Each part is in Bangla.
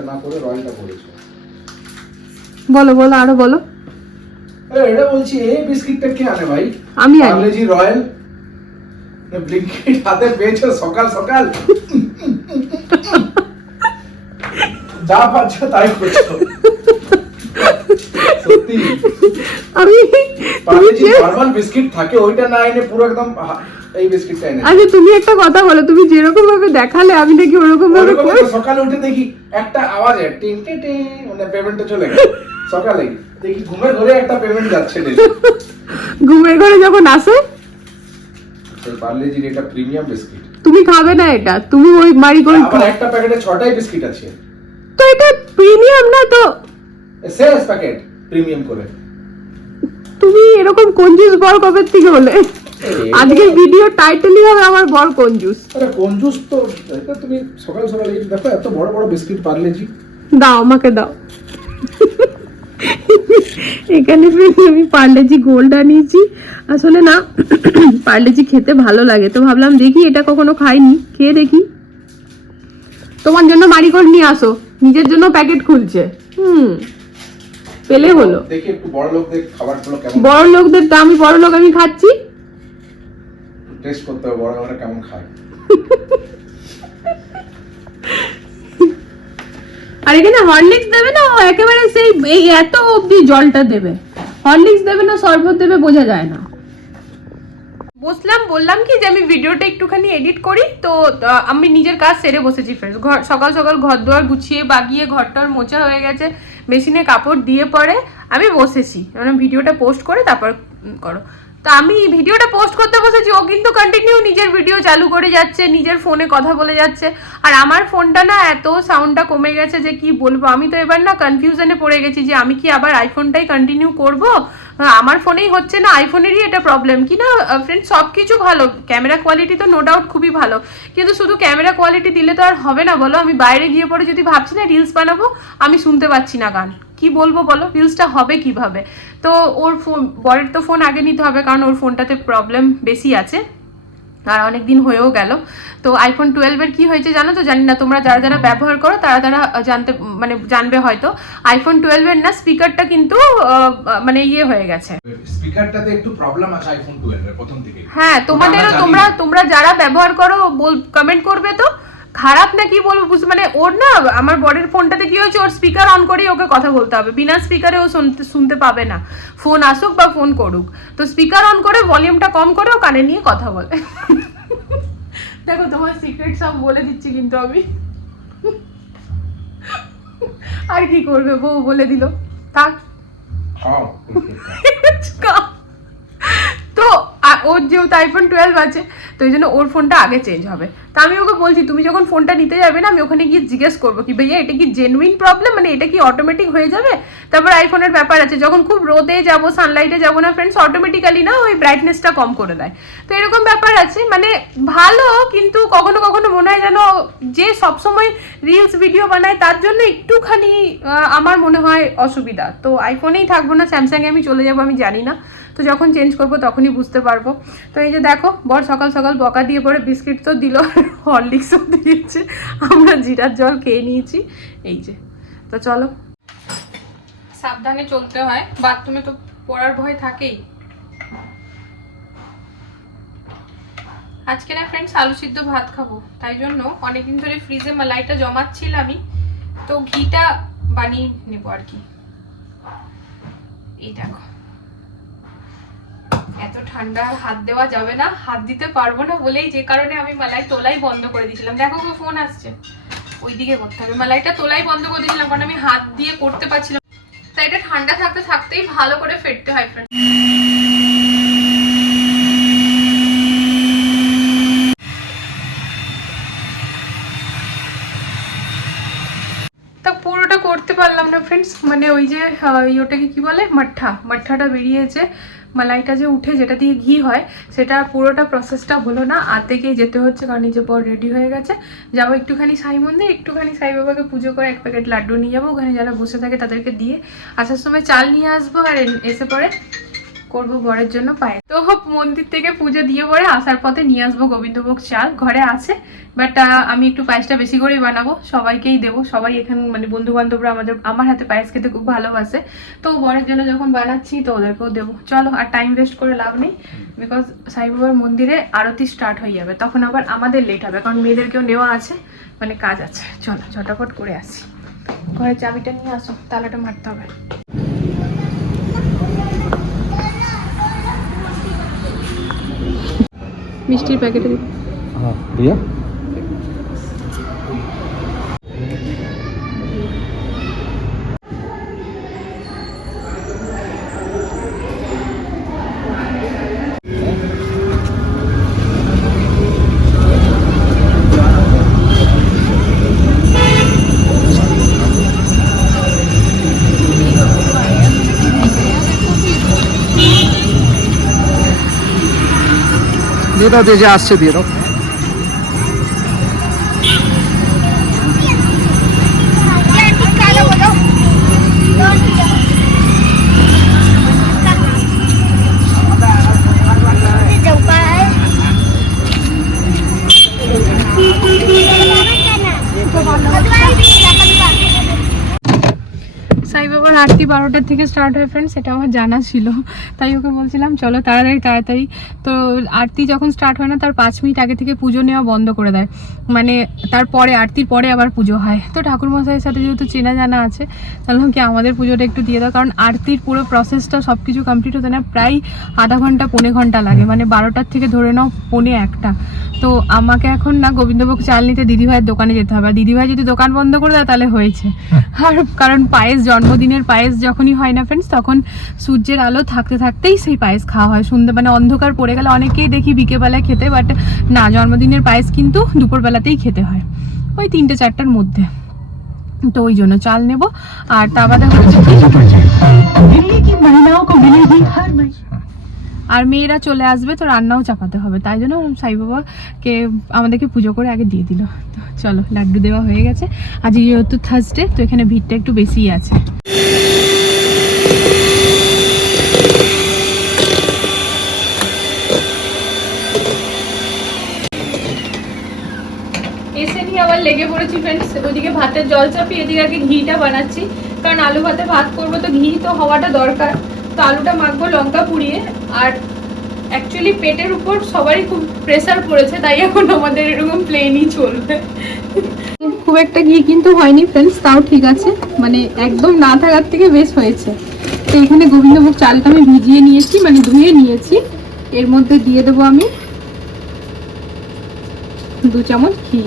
না করে রয়্যালটা করেছ। বলো বলো আরও বলো। এটা বলছি এই বিস্কিটটা কে আনে ভাই? আমি আনি। পার্লেজি রয়্যাল। ব্লিঙ্কিট হাতে পেয়েছ সকাল সকাল। যা পাচ্ছ তাই করছ। সত্যি। আমি পার্লেজি যে- নরমাল বিস্কিট থাকে ওইটা না এনে পুরো একদম এই বিস্কিটটা এনে আচ্ছা তুমি একটা কথা বলো তুমি যেরকম ভাবে দেখালে আমি নাকি ওরকম ভাবে করি সকালে উঠে দেখি একটা আওয়াজ টিং টিং টিং মানে পেমেন্টটা চলে গেল। সকালে দেখি ঘুমের ঘরে একটা পেমেন্ট যাচ্ছে। ঘুমের ঘরে যখন আসে? সেই পার্লেজির এটা প্রিমিয়াম বিস্কিট তুমি খাবে না এটা তুমি ওই মারিগোল্ড আবার একটা প্যাকেটে ছটাই বিস্কিট আছে। তো এটা প্রিমিয়াম না তো? শেষ প্যাকেট প্রিমিয়াম করে। তুমি এরকম কঞ্জুস বর কবে থেকে হলে আজকের ভিডিও টাইটেলই হবে আমার বর কঞ্জুস। আরে কঞ্জুস তো এটা তুমি সকাল সকাল এই দেখো এত বড় বড় বিস্কিট পার্লেজি দাও আমাকে দাও। এখানে আমি পার্লেজি গোল্ড আনিয়েছি। আসলে না পার্লেজি খেতে ভালো লাগে। তো ভাবলাম দেখি এটা কখনো খাইনি খেয়ে দেখি। তোমার জন্য মারিগোল্ড নিয়ে আসো নিজের জন্য প্যাকেট খুলছে। হুম পেলে হলো। দেখি একটু বড় লোকদের খাবারগুলো কেমন। বড় লোকদের তো আমি বড় লোক আমি খাচ্ছি। টেস্ট করতে হবে, বড় লোকরা কেমন খায়? আর এখানে হরলিক্স দেবে না? ও একেবারে সেই, এই এত অবধি জলটা দেবে। হরলিক্স দেবে না, শরবত দেবে, বোঝা যায় না। বসলাম, বললাম কি যে আমি ভিডিওটা একটুখানি এডিট করি। তো আমি নিজের কাজ সেরে বসেছি ফ্রেন্ডস ঘর, সকাল সকাল ঘর দুয়ার গুছিয়ে বাগিয়ে ঘরটার মোচা হয়ে গেছে, মেশিনে কাপড় দিয়ে পরে আমি বসেছি। মানে ভিডিওটা পোস্ট করে তারপর করো। তো আমি ভিডিওটা পোস্ট করতে বসেছি, ও কিন্তু কন্টিনিউ নিজের ভিডিও চালু করে যাচ্ছে, নিজের ফোনে কথা বলে যাচ্ছে। আর আমার ফোনটা না এত সাউন্ডটা কমে গেছে যে কি বলব? আমি তো এবার না কনফিউশনে পড়ে গেছি যে আমি কি আবার আইফোনটাই কন্টিনিউ করব? আমার ফোনেই হচ্ছে না আইফোনেরই এটা প্রবলেম কি না ফ্রেন্ড সব কিছু ভালো। ক্যামেরা কোয়ালিটি তো নো ডাউট খুবই ভালো। কিন্তু শুধু ক্যামেরা কোয়ালিটি দিলে তো আর হবে না বলো? আমি বাইরে গিয়ে পরে যদি ভাবছি না রিলস বানাবো, আমি শুনতে পাচ্ছি না গান। কি বলব বলো? রিলসটা হবে কীভাবে? তো ওর ফোন বরের তো ফোন আগে নিতে হবে কারণ ওর ফোনটাতে প্রবলেম বেশি আছে। আর অনেক দিন হয়েও গেল। তো আইফোন টুয়েলভের কি হয়েছে জানো তো? জানি না তোমরা যারা যারা ব্যবহার করো তারা তারা জানতে মানে জানবে হয়তো। আইফোন টুয়েলভের না স্পিকারটা কিন্তু মানে ইয়ে হয়ে গেছে। স্পিকারটাতে একটু প্রবলেম আছে আইফোন 12 এর প্রথম থেকে হ্যাঁ তোমাদেরও তোমরা তোমরা যারা ব্যবহার করো বল কমেন্ট করবে তো। খারাপ না কি বলব বুঝ মানে ওর না আমার বরের ফোনটাতে কি হয়েছে ওর স্পিকার অন করেই ওকে কথা বলতে হবে। বিনা স্পিকারে ও শুনতে শুনতে পাবে না। ফোন আসুক বা ফোন করুক। তো স্পিকার অন করে ভলিউমটা কম করে ও কানে নিয়ে কথা বলে। দেখো তোমার সিক্রেট সব বলে দিচ্ছি কিন্তু আমি। আর কি করবে বউ বলে দিল। থাক। আ- ওর যেহেতু আইফোন টুয়েলভ আছে, তো এই জন্য ওর ফোনটা আগে চেঞ্জ হবে। তা আমি ওকে বলছি, তুমি যখন ফোনটা নিতে যাবে না, আমি ওখানে গিয়ে জিজ্ঞেস করব কি, ভাইয়া, এটা কি জেনুইন প্রবলেম মানে এটা কি অটোমেটিক হয়ে যাবে? তারপর আইফোনের ব্যাপার আছে, যখন খুব রোদে যাব সানলাইটে যাব না ফ্রেন্ডস অটোমেটিক্যালি না ওই ব্রাইটনেসটা কম করে দেয়। তো এরকম ব্যাপার আছে মানে ভালো, কিন্তু কখনো কখনো মনে হয় যেন যে সবসময় রিলস ভিডিও বানায়, তার জন্য একটুখানি আমার মনে হয় অসুবিধা। তো আইফোনেই থাকব না স্যামসাংয়ে আমি চলে যাব, আমি জানি না। যখন চেঞ্জ করব তখনই বুঝতে পারব। তো এই যে দেখো, বর সকাল সকাল বকা দিয়ে পরে বিস্কিট তো দিল হরলিক্সও দিয়েছে। আমরা জিরার জল খেয়ে নিয়েছি। এই যে, তো চলো। সাবধানে চলতে হয় বাথরুমে তো পড়ার ভয় থাকেই। আজকে না ফ্রেন্ডস আলু সিদ্ধ ভাত খাব, তাই জন্য অনেকদিন ধরে ফ্রিজে মালাইটা জমাচ্ছিলামই তো ঘিটা বানিয়ে নেব আর কি। এই দেখো। এত ঠান্ডা হাত দেওয়া যাবে না, হাত দিতে পারব না বলেই যে কারণে আমি মালাই তোলাই বন্ধ করে দিয়েছিলাম। দেখো গো ফোন আসছে। ওইদিকে করতে হবে। মালাইটা তোলাই বন্ধ করে দিয়েছিলাম কারণ আমি হাত দিয়ে করতে পারছিলাম। তাই এটা ঠান্ডা থাকতে থাকতেই ভালো করে ফেটতে হয় পুরোটা করতে পারলাম না ফ্রেন্ডস মানে ওই যে ওটাকে কি বলে? মাঠা। মাঠাটা বেরিয়েছে। মালাইটা যে উঠে, যেটা দিয়ে ঘি হয়, সেটা পুরোটা প্রসেসটা হলো না। আর্ধেকেই যেতে হচ্ছে, কারণ যে পর রেডি হয়ে গেছে। যাব একটুখানি সাই মন্দির, একটুখানি সাই বাবাকে পুজো করে এক প্যাকেট লাড্ডু নিয়ে যাব। ওখানে যারা বসে থাকে তাদেরকে দিয়ে আসার সময় চাল নিয়ে আসব আর এসে পরে করব বরের জন্য পায়ে। তো মন্দির থেকে পুজো দিয়ে পরে আসার পথে নিয়ে আসব গোবিন্দভোগ চাল। ঘরে আছে বাট আমি একটু পায়েসটা বেশি করেই বানাবো। সবাইকেই দেবো। সবাই এখানে মানে বন্ধু বান্ধবরা আমাদের, আমার হাতে পায়েস খেতে খুব ভালোবাসে। তো বরের জন্য যখন বানাচ্ছি, তো ওদেরকেও দেবো। চলো, আর টাইম ওয়েস্ট করে লাভ নেই বিকজ সাইবাবার মন্দিরে আরতি স্টার্ট হয়ে যাবে। তখন আবার আমাদের লেট হবে, কারণ মেয়েদেরকেও নেওয়া আছে মানে কাজ আছে। চলো ঝটাপট করে আসি। ঘরের চাবিটা নিয়ে আসো, তালাটা মারতে হবে। মিষ্টির প্যাকেটে হ্যাঁ দিয়া? দিয়ে যে আসছে দিয়ে আরতি বারোটার থেকে স্টার্ট হয় ফ্রেন্ড সেটা আমার জানা ছিল। তাই ওকে বলছিলাম, চলো তাড়াতাড়ি তাড়াতাড়ি। তো আরতি যখন স্টার্ট হয় না, তার পাঁচ মিনিট আগে থেকে পুজো নেওয়া বন্ধ করে দেয়। মানে তারপরে আরতির পরে আবার পুজো হয়। তো ঠাকুরমশাইয়ের সাথে যেহেতু চেনা জানা আছে, তাহলে কি আমাদের পুজোটা একটু দিয়ে দাও। কারণ আরতির পুরো প্রসেসটা সব কিছু কমপ্লিট হতে না, প্রায় আধা ঘণ্টা, পৌনে ঘণ্টা লাগে। মানে বারোটার থেকে ধরে নাও, পৌনে একটা। তো আমাকে এখন না গোবিন্দভোগ চাল নিতে দিদিভাইয়ের দোকানে যেতে হবে। আর দিদিভাই যদি দোকান বন্ধ করে দেয় তাহলে হয়েছে। আর কারণ পায়েস জন্মদিনের পায়েস যখনই হয় না ফ্রেন্ডস তখন সূর্যের আলো থাকতে থাকতেই সেই পায়েস খাওয়া হয়। সন্ধ্যে মানে অন্ধকার পড়ে গেলে অনেকেই দেখি বিকেলবেলায় খেতে বাট না জন্মদিনের পায়েস কিন্তু দুপুরবেলাতেই খেতে হয়। ওই তিনটে চারটার মধ্যে। তো ওই জন্য চাল নেব। আর তা বাদে হচ্ছে কি? আর মেয়েরা চলে আসবে তো রান্নাও চাপাতে হবে। তাই জন্য সাই বাবাকে আমাদেরকে পুজো করে আগে দিয়ে দিল। তো চলো, লাড্ডু দেওয়া হয়ে গেছে। আজ যেহেতু থার্সডে তো এখানে ভিড়টা একটু বেশিই আছে। আবার লেগে পড়েছি ফ্রেন্ডস ওদিকে ভাতের জল চাপি এদিকে আগে ঘিটা বানাচ্ছি। কারণ আলু ভাতে ভাত করব তো ঘি তো হওয়াটা দরকার। তো আলুটা মাখবো, লঙ্কা পুড়িয়ে। আর অ্যাকচুয়ালি পেটের উপর সবারই খুব প্রেসার পড়েছে, তাই এখন আমাদের এরকম প্লেনই চলবে। খুব একটা ঘি কিন্তু হয়নি ফ্রেন্ডস তাও ঠিক আছে। মানে একদম না থাকার থেকে বেশ হয়েছে। তো এখানে গোবিন্দভোগ চালটা আমি ভিজিয়ে নিয়েছি মানে ধুয়ে নিয়েছি। এর মধ্যে দিয়ে দেবো আমি দু চামচ ঘি।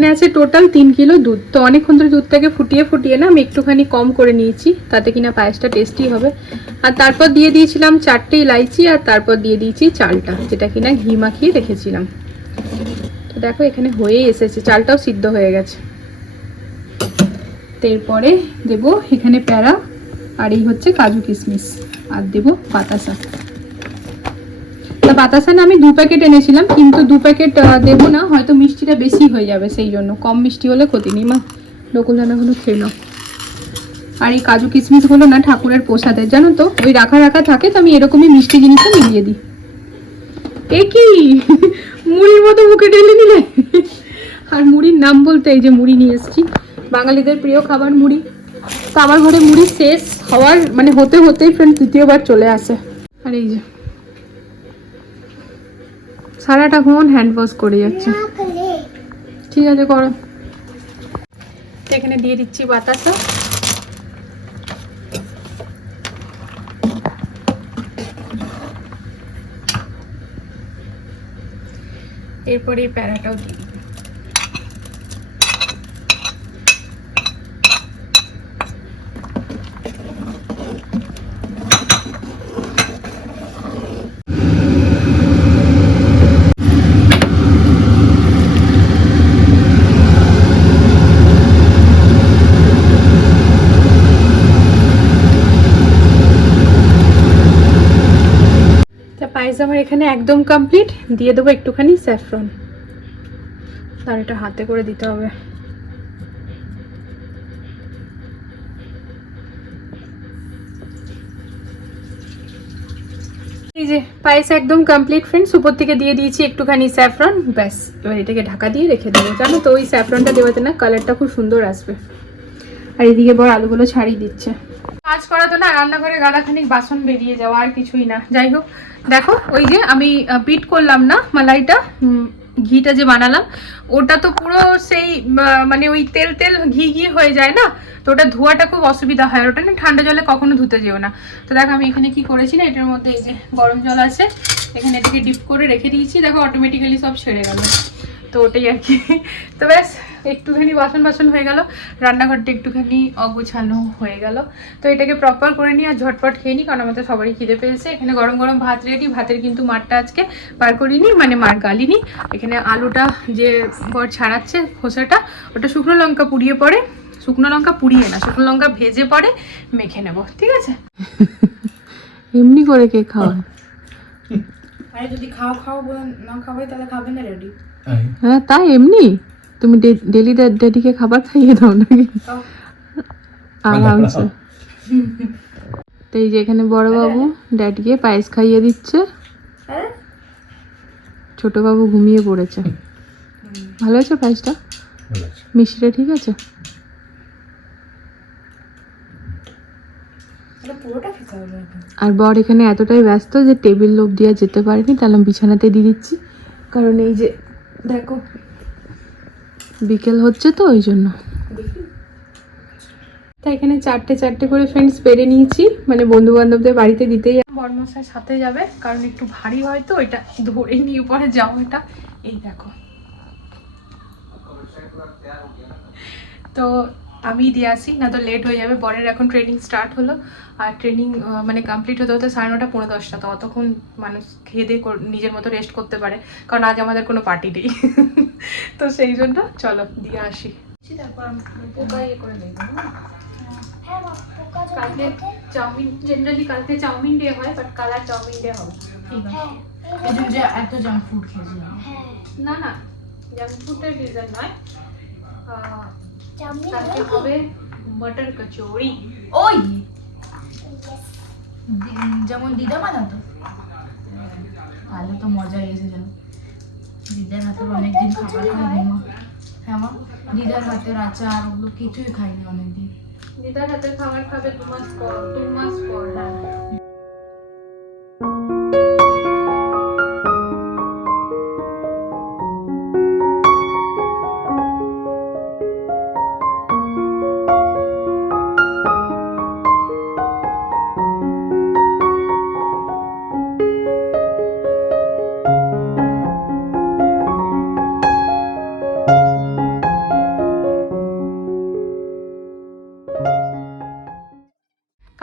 এখানে আছে টোটাল তিন কিলো দুধ। তো অনেকক্ষণ ধরে দুধটাকে ফুটিয়ে ফুটিয়ে না আমি একটুখানি কম করে নিয়েছি, তাতে কিনা পায়েসটা টেস্টি হবে। আর তারপর দিয়ে দিয়েছিলাম চারটে ইলাইচি আর তারপর দিয়ে দিয়েছি চালটা, যেটা কিনা ঘি মাখিয়ে রেখেছিলাম। তো দেখো এখানে হয়েই এসেছে, চালটাও সিদ্ধ হয়ে গেছে। এরপরে দেবো এখানে প্যারা আর এই হচ্ছে কাজু কিশমিশ, আর দেবো তা বাতাসা না আমি দু প্যাকেট এনেছিলাম, কিন্তু দু প্যাকেট দেবো না, হয়তো মিষ্টিটা বেশি হয়ে যাবে, সেই জন্য। কম মিষ্টি হলে ক্ষতি নেই। মা লোকল দানাগুলো খেয়ে নাও। আর এই কাজু কিশমিশগুলো না ঠাকুরের প্রসাদের জানো তো? ওই রাখা রাখা থাকে, তো আমি এরকমই মিষ্টি জিনিসও মিলিয়ে দিই। এ কি? মুড়ির মতো মুখে ঢেলে নিলে আর মুড়ির নাম বলতে এই যে মুড়ি নিয়ে এসেছি। বাঙালিদের প্রিয় খাবার মুড়ি। তো আমার ঘরে মুড়ি শেষ হওয়ার মানে হতে হতেই ফ্রেন্ড তৃতীয়বার চলে আসে। আর এই যে সারাটা ঘুমন হ্যান্ড ওয়াশ করে যাচ্ছে। ঠিক আছে, করো। এখানে দিয়ে দিচ্ছি বাতাসা এরপরে প্যারাটাও দিই আমার এখানে একদম কমপ্লিট দিয়ে দেবো একটুখানি স্যাফরন তার এটা হাতে করে দিতে হবে। এই যে, পায়েস একদম কমপ্লিট ফ্রেন্ডস উপর থেকে দিয়ে দিয়েছি একটুখানি স্যাফরন ব্যাস, এবার এটাকে ঢাকা দিয়ে রেখে দেবো। জানো তো, ওই স্যাফরনটা দেওয়াতে না কালারটা খুব সুন্দর আসবে। আর এদিকে বড় আলুগুলো ছাড়িয়ে দিচ্ছে। কাজ করা তো না রান্নাঘরে গাদাখানিক বাসন বেরিয়ে যাওয়া আর কিছুই না। যাই হোক, দেখো, ওই যে আমি বিট করলাম না মালাইটা ঘিটা যে বানালাম, ওটা তো পুরো সেই মানে ওই তেল তেল ঘি ঘি হয়ে যায় না? তো ওটা ধোয়াটা খুব অসুবিধা হয় ওটা না ঠান্ডা জলে কখনো ধুতে যেও না। তো দেখো, আমি এখানে কি করেছি না, এটার মধ্যে এই যে গরম জল আছে, এখানে এটাকে ডিপ করে রেখে দিয়েছি, দেখো অটোমেটিক্যালি সব ছেড়ে গেল। তো ওটাই আর কি। তো ব্যাস একটুখানি বাসন বাসন হয়ে গেল রান্নাঘরটা একটুখানি অগুছানো হয়ে গেল। তো এটাকে প্রপার করে নিই আর ঝটপট খেয়ে নিই কারণ আমাদের সবারই খিদে পেয়েছে। এখানে গরম গরম ভাত রেডি ভাতের কিন্তু মারটা আজকে বার করিনি মানে মার গালিনি এখানে আলুটা যে বর ছাড়াচ্ছে খোসাটা ওটা শুকনো লঙ্কা পুড়িয়ে পরে শুকনো লঙ্কা পুড়িয়ে না শুকনো লঙ্কা ভেজে পরে মেখে নেব ঠিক আছে? এমনি করে কে খাওয়া আরে যদি খাও খাও বলে না খাওয়াই তাহলে খাবে না রেডি। হ্যাঁ তাই এমনি? তুমি ডেলি ড্যাডিকে খাবার খাইয়ে দাও নাকি? আরামসে। তো এই যে এখানে বড় বাবু ড্যাডিকে পায়েস খাইয়ে দিচ্ছে। হ্যাঁ? ছোট বাবু ঘুমিয়ে পড়েছে। ভালো আছে পায়েসটা? মিষ্টিটা ঠিক আছে। আর বর এখানে এতটাই ব্যস্ত যে টেবিল লোভ দিয়ে যেতে পারেনি তাহলে আমি বিছানাতে দিয়ে দিচ্ছি। কারণ এই যে দেখো বিকেল হচ্ছে তো, ওই জন্য। তা এখানে চারটে চারটে করে ফ্রেন্ডস পেরে নিয়েছি মানে বন্ধু বান্ধবদের বাড়িতে দিতেই বর্মশাই সাথে যাবে, কারণ একটু ভারী হয় তো, এটা ধরে নিয়ে পরে যাও এটা এই দেখো। তো আমি দিয়ে আসি না তো লেট হয়ে যাবে। বরের এখন ট্রেনিং স্টার্ট হলো। আর ট্রেনিং মানে কমপ্লিট হতে হতে সাড়ে নটা পনেরো দশটা। তো অতক্ষণ মানুষ খেয়ে দিয়ে কর- নিজের মতো রেস্ট করতে পারে। কারণ আজ আমাদের কোনো পার্টি নেই। তো সেই জন্য চলো দিয়ে আসি। ইয়ে করে দেবো কালকে চাউমিন জেনারেলি কালকে চাউমিন ডে হয় বাট কালার চাউমিন ডে হবে এত জাঙ্ক ফুড খেয়েছিলাম। না না জাঙ্ক ফুডের রিজন নয়। হবে মটর কচুরি। ওই! যেমন দিদা বানাতো। তাহলে তো মজা এসে যাবে। দিদার হাতের অনেকদিন খাবার খাইনি মা। হ্যাঁ মা দিদার হাতের আচার ওগুলো কিছুই খাইনি অনেকদিন। দিদার হাতের খাবার খাবে দু মাস পর দু মাস পর। হ্যাঁ।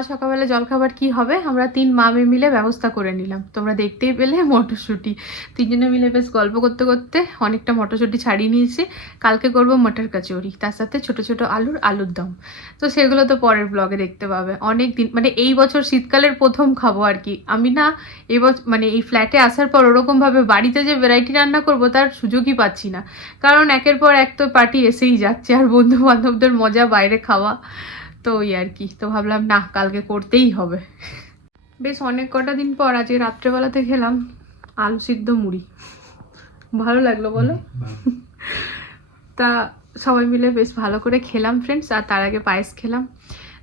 কাল সকালবেলা জলখাবার কি হবে? আমরা তিন মামে মিলে ব্যবস্থা করে নিলাম। তোমরা দেখতেই পেলে মটরশুঁটি। তিনজনে মিলে বেশ গল্প করতে করতে অনেকটা মটরশুঁটি ছাড়িয়ে নিয়েছি। কালকে করব মটর কচুরি, তার সাথে ছোট ছোট আলুর আলুর দম। তো সেগুলো তো পরের ব্লগে দেখতে পাবে। অনেক দিন মানে এই বছর শীতকালের প্রথম খাব আর কি। আমি না এবছর মানে এই ফ্ল্যাটে আসার পর ওরকমভাবে বাড়িতে যে ভ্যারাইটি রান্না করব তার সুযোগই পাচ্ছি না। কারণ একের পর এক তো পার্টি এসেই যাচ্ছে আর বন্ধু বান্ধবদের মজা বাইরে খাওয়া। তো ওই আর কি। তো ভাবলাম, না, কালকে করতেই হবে। বেশ অনেক কটা দিন পর আজকে রাত্রেবেলাতে খেলাম আলু সিদ্ধ মুড়ি। ভালো লাগল, বলো? তা সবাই মিলে বেশ ভালো করে খেলাম ফ্রেন্ডস আর তার আগে পায়েস খেলাম।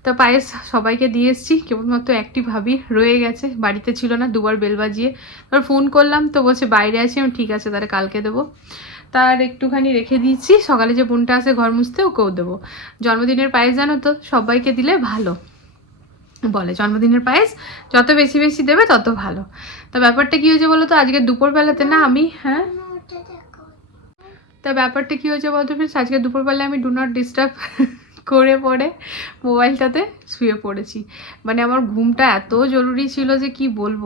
তো পায়েস সবাইকে দিয়ে এসেছি, কেবলমাত্র একটি ভাবি রয়ে গেছে, বাড়িতে ছিল না, দুবার বেল বাজিয়ে। তারপর ফোন করলাম, তো বলছে, বাইরে আছি, আমি ঠিক আছে, তাহলে কালকে দেবো। তার একটুখানি রেখে দিয়েছি। সকালে যে বোনটা আসে ঘর মুছতে, ওকেও দেবো। জন্মদিনের পায়েস জানো তো, সবাইকে দিলে ভালো। বলে জন্মদিনের পায়েস, যত বেশি বেশি দেবে তত ভালো। তা ব্যাপারটা কি হয়েছে বলো তো? আজকে দুপুরবেলাতে না আমি হ্যাঁ? তা ব্যাপারটা কি হয়েছে বলতো ফ্রেন্ডস আজকে দুপুরবেলা আমি ডু নট ডিস্টার্ব করে পরে মোবাইলটাতে শুয়ে পড়েছি। মানে আমার ঘুমটা এত জরুরি ছিল যে কি বলব?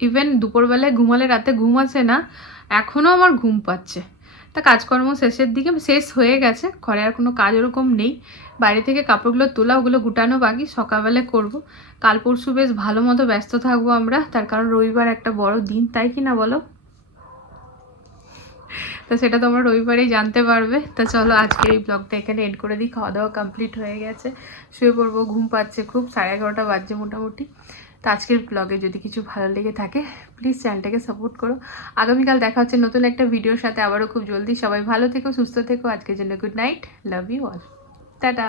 ইভেন দুপুরবেলায় ঘুমালে রাতে ঘুম আসে না এখনও আমার ঘুম পাচ্ছে। তা কাজকর্ম শেষের দিকে শেষ হয়ে গেছে, ঘরে আর কোনো কাজ ওরকম নেই। বাইরে থেকে কাপড়গুলো তোলা, ওগুলো গুটানো বাকি, সকালবেলা করব। কাল পরশু বেশ ভালো মতো ব্যস্ত থাকব আমরা, তার কারণ রবিবার একটা বড় দিন, তাই কি না বলো? তো সেটা তোমরা রবিবারেই জানতে পারবে। তা চলো আজকে এই ব্লগটা এখানে এন্ড করে দিই, খাওয়া দাওয়া কমপ্লিট হয়ে গেছে। শুয়ে পড়ব, ঘুম পাচ্ছে খুব, সাড়ে এগারোটা বাজছে মোটামুটি। তো আজকের ব্লগে যদি কিছু ভালো লেগে থাকে প্লিজ চ্যানেলটাকে সাপোর্ট করো। আগামীকাল দেখা হচ্ছে নতুন একটা ভিডিওর সাথে, আবারও খুব জলদি। সবাই ভালো থেকো, সুস্থ থেকো। আজকের জন্য good night love you all tata.